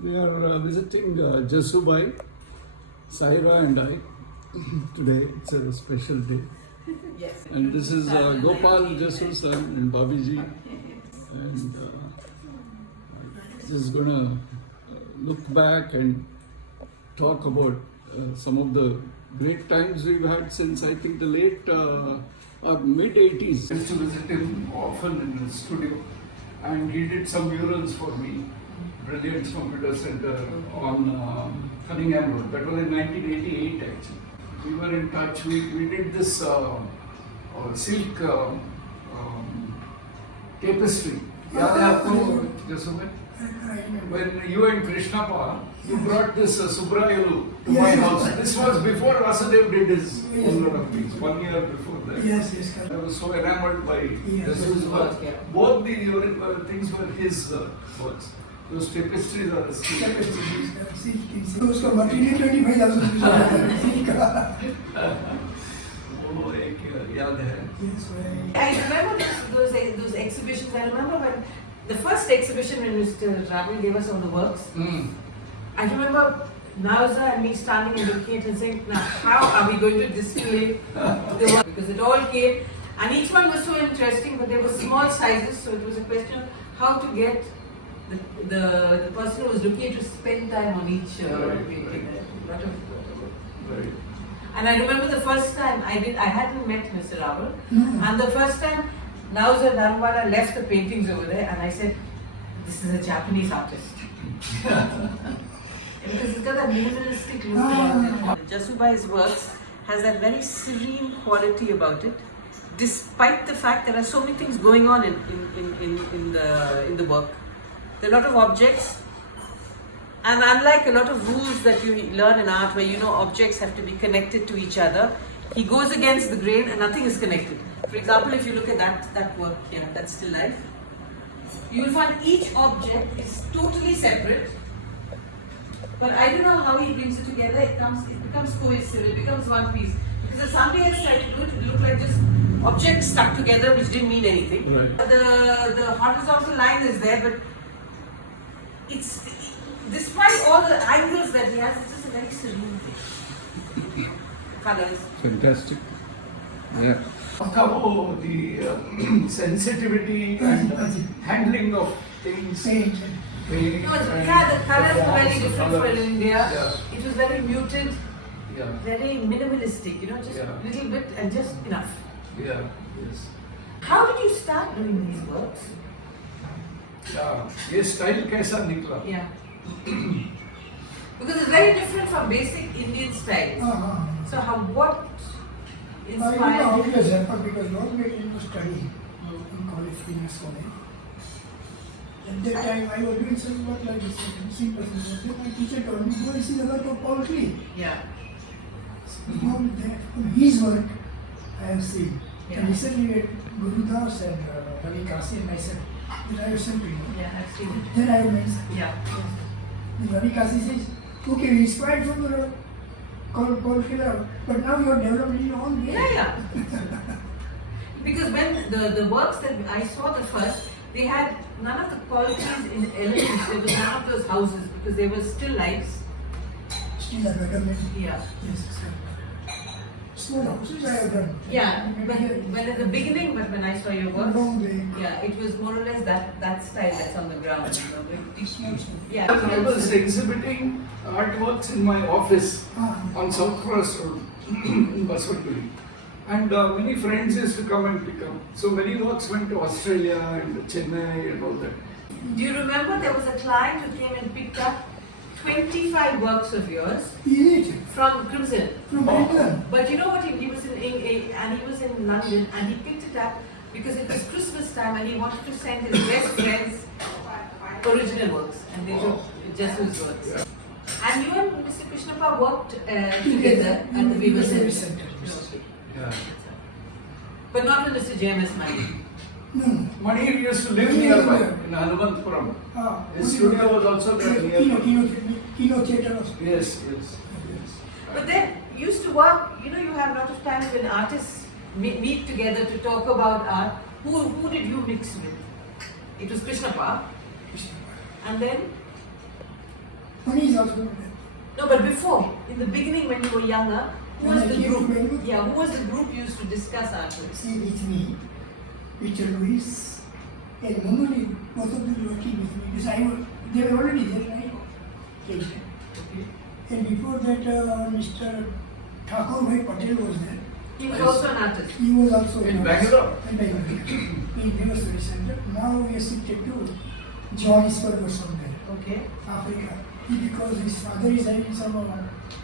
We are visiting Jasu Saira and I today. It's a special day. Yes. And this is Gopal Jasu's son and Babiji. And this is going to look back and talk about some of the great times we've had since I think the late or mid 80s. I used to visit him often in his studio, and he did some murals for me. Brilliant Computer Center on Cunningham Road. That was in 1988 actually. We were in touch. We did this silk tapestry. याद है आपको जसू में? When you and Krishnappa, you brought this Subrayalu to my house. This was before Vasudev did his own lot of things. 1 year before that. Yes. I was so enamored by Jasu's work. Both the things were his works. Those tapestries are उसका material 25,000 वो एक याद है. I remember those exhibitions. I remember when the first exhibition when Mr. Rawal gave us all the works. I remember Nauza and me standing and looking at it and saying, now how are we going to display the work? Because it all came and each one was so interesting, but they were small sizes, so it was a question of how to get the person who was looking to spend time on each painting. Right. And I remember the first time I hadn't met Mr. Rawal, and the first time Nauza Dharmwala left the paintings over there, and I said, "This is a Japanese artist." Because it's got that minimalistic look about it. Jasubai's works has that very serene quality about it, despite the fact there are so many things going on in the work. There are a lot of objects, and unlike a lot of rules that you learn in art where objects have to be connected to each other, he goes against the grain and nothing is connected. For example, if you look at that work here, that's still life, you will find each object is totally separate, but I don't know how he brings it together. It becomes cohesive, it becomes one piece. Because if somebody else tried to do it, it looked like just objects stuck together which didn't mean anything. Right. The horizontal line is there, but it's, despite all the angles that he has, it's just a very serene thing. Colors. Fantastic. Yeah. The sensitivity and handling of things. The colors were very different for India. Yeah. It was very muted, very minimalistic, just Yeah. a little bit and just enough. Yeah. Yes. How did you start doing these works? ये style कैसा निकला? Yeah. Because it's very different from basic Indian styles. So what I don't know how inspired it you? has happened because not made into study in college, Queen's College. At that time, I was doing some work like this, simple things. Then my teacher told me, go and see the work of Paul Klee. Yeah. From his work, I have seen. Yeah. And recently, we had Guru Das and Ravi Kasi and myself, that I have sent to him. Yeah, I've seen it. Then I mentioned. Yeah. Then Ravi Kasi says, okay, we inspired from the Paul Klee, but now you are developing your own way. Yeah. Because when the works that I saw the first, they had none of the qualities in elements. There was none of those houses because they were still lights. Still I recommend. Yeah. Yes, sir. Small houses I have done. Yeah. When in the beginning, but when I saw your work, Long way. yeah, it was more or less that style that's on the ground. Yeah. I was exhibiting artworks in my office on South Cross Road in Baswatpuri. And many friends used to come and pick up. So many works went to Australia and Chennai and all that. Do you remember there was a client who came and picked up 25 works of yours Is it? from Crimson? From England? But you know what? He was in London and he picked it up because it was Christmas time and he wanted to send his best friends original works, and they took Jasu's works. And you and Mr. Krishnappa worked together at the Weaver Center. Yeah. But not with Mr. JMS Mani. No. Mani used to live nearby in Hanumanpuram. His studio was also there nearby. Kino theatre was. Yes. But then you used to work, you have a lot of times when artists meet together to talk about art. Who did you mix with? It was Krishnappa. And then Money is also not there. No, but before, in the beginning when you were younger, who When was I the came to group? Bangalore, Yeah, who was the group you used to discuss art with? see with me, Peter Luis and Momoni, both of them working with me because they were already there when I came there. And before that, Mr. Thakur Bhai Patel was there. He was also an artist. He was also In an Bangalore? artist. In Bangalore. In University Center. Now we are shifted to Johannesburg or somewhere, Okay, Africa. Because his father is having some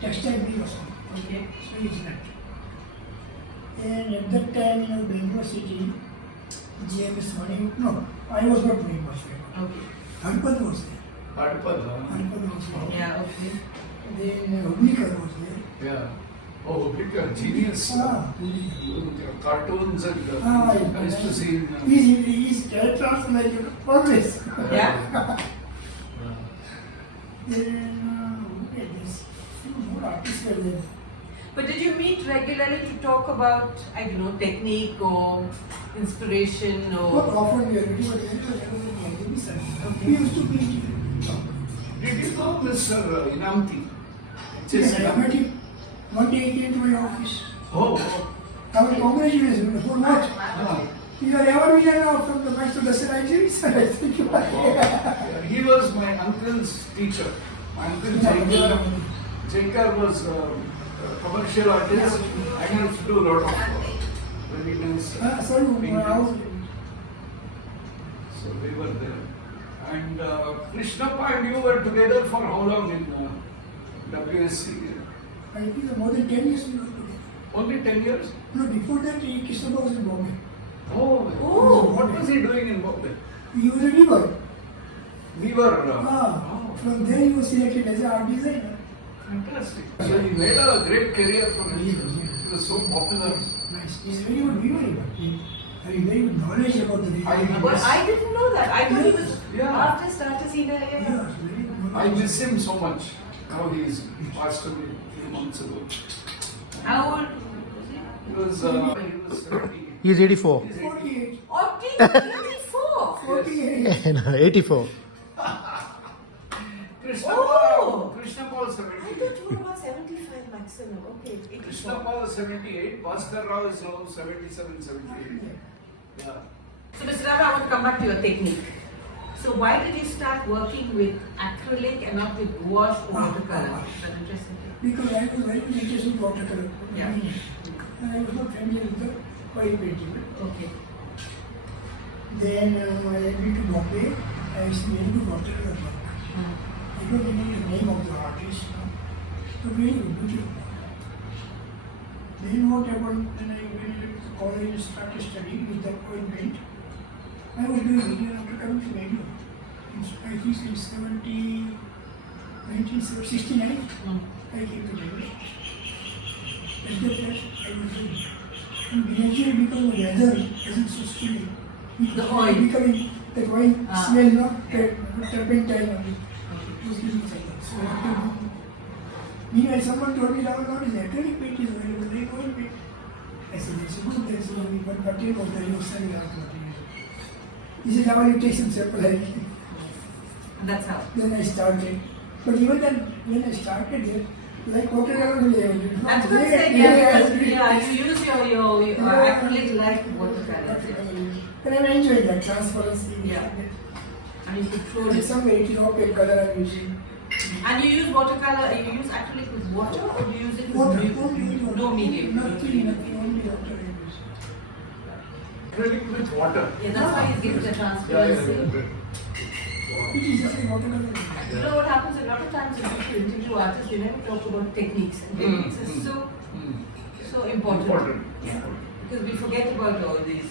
textile mill or something. okay. So he's not. And at that time, Bangalore City, GMS money, no, I was not doing much there. Okay. Harpad was there. Harpad, huh? Harpad was there. Yeah, okay. Then Hubnikar was there. Yeah. Oh, big genius. Hubnikar. Cartoons and Yeah. I used to see in. His characters like always. Yeah. Then, there's few more artists were there. But did you meet regularly to talk about, I don't know, technique or inspiration Not or... often we are meeting, but we used to meet. Did you know Mr. Inamti? Yes, I met him. One day he came to my office. Oh, I was congratulations for what? oh. You are ever been from the Master Dasaraji? I think you are. Yeah, he was my uncle's teacher. My uncle Jaikar was a commercial artist and he used to do a lot of very nice Sorry, paintings. So we were there. And Krishnappa and you were together for how long in WSC? I think more than 10 years we were together. Only 10 years? No, before that, Kishnappa was in Bombay. Oh, what was he doing in Bombay? He was a weaver. We were. From there he was selected as an art designer. Fantastic. So he made a great career for himself. Yes. He was so popular. Nice. He's a very good weaver. Having very good knowledge about the weaving. But I didn't know that. I thought he was Yeah. artist, Yes, very good I knowledge. miss him so much. Now he is passed away a few months ago. How old? He was 70. He's 84. 48. Oh, 84! 48. No, 84. Oh! Krishnappa was I 78. thought you were about 75 maximum. Okay, 84. Krishnappa was 78. Bhaskar Rao is now 77, 78. Yeah. So, Mr. Rao, I want to come back to your technique. So, why did you start working with acrylic and not with gouache or watercolor? That's interesting. Because I was very much interested in watercolor. Yeah. And I was not familiar with the oil painting. Okay. Then I went to Bombay. I used to very good watercolor work. I don't remember the name of the artist. So very good, beautiful. Then what happened when I went to college and started studying with that oil paint? I was doing video after coming to radio. I think in 1969, I came to radio. At that time, I was doing. And gradually because the weather wasn't so still, The oil. becoming that oil smell, not turpentine only. It was giving something. So I had to do. Meanwhile, someone told me now is acrylic paint is available, they oil paint. I said, it's good, that's what we got material of the use and art material. He said, now you take some sample. And that's how. Then I started. But even then, when I started it, like watercolor only I did. That's what I'm saying. Yeah, you use your acrylic like watercolor. And I'm enjoying that transparency. Yeah. And you control And it. somewhere it is opaque color I'm using. And you use watercolor, you use acrylic with water or do you use it with Water, medium? only water. No medium. Nothing, only water I use. Acrylic with water. Yeah, that's why it gives the transparency. It is just a watercolor. You know what happens a lot of times when you interview artists, you never talk about techniques. And techniques is so important. Yeah. Because we forget about all these.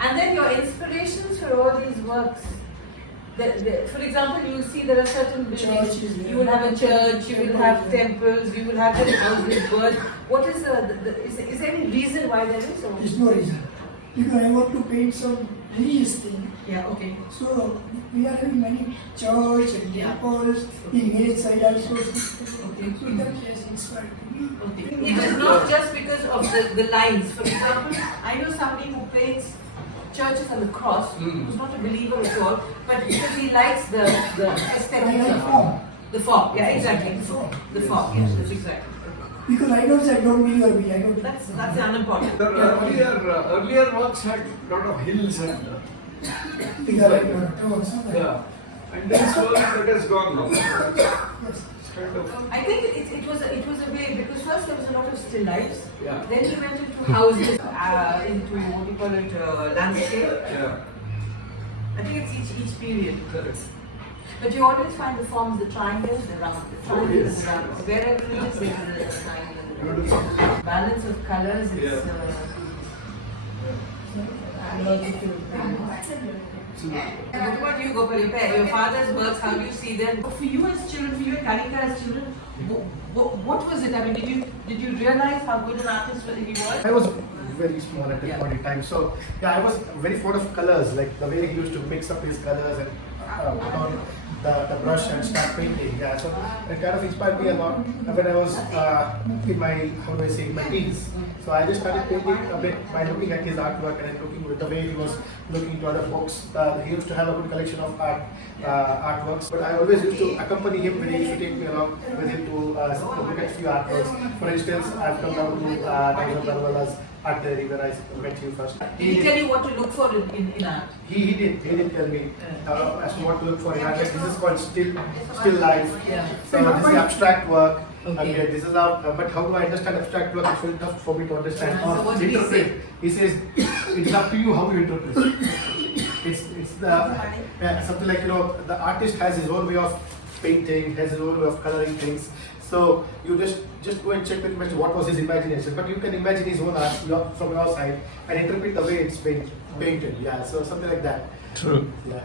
And then your inspirations for all these works. For example, you see there are certain buildings. Churches, yeah. You will have a church, you will have temples, you will have the house with birds. What is is there any reason why there is? Or? There's no reason. Because I want to paint some religious thing. Yeah, okay. So we are having many church and temples in each side also. Okay. So that has inspired me. Okay. It is not just because of the lines. For example, I know somebody who paints churches on the cross, who's not a believer at all, but because he likes the aesthetic I like of form. The form, yeah, exactly. The form. The form, yes, that's exactly. Because I don't say don't believe or me. I don't. That's unimportant. The earlier works had lot of hills and Things are like yeah, and then slowly that has gone now. Yes. It's kind of I think it was a way, because first there was a lot of still lifes. Yeah. Then he went into houses, into what do you call it, landscape. yeah. I think it's each period. Correct. But you always find the forms, the triangles, the round, the triangles, yes. the round. Wherever it is, there's a triangle. Beautiful. Balance of colors is Yeah. logical. What about you, Gopal? Your father's works, how do you see them? For you as children, for you and Kanika as children, what was it? I mean, did you realize how good an artist he was? I was very small at that point in time, so yeah, I was very fond of colors, like the way he used to mix up his colors and put on the brush and start painting. Yeah, so it kind of inspired me a lot when I was in my, how do I say, in my teens. So I just started painting a bit by looking at his artwork and looking with the way he was looking into other books. He used to have a good collection of artworks, but I always used to accompany him when he used to take me along with him to look at few artworks. For instance, I've come down to Jasu Rawal's art gallery where I met you first. Did he tell you what to look for in art? He did tell me as to what to look for in art. Like, this is called still life. Yeah. So this is abstract work. Okay. This is how. But how do I understand abstract work? It's very tough for me to understand So or what did he interpret. say? He says it's up to you how you interpret. It's something like, the artist has his own way of painting, has his own way of coloring things. So you just go and check with him as to what was his imagination. But you can imagine his own art from your side and interpret the way it's been painted. Yeah. So something like that. True. Yeah.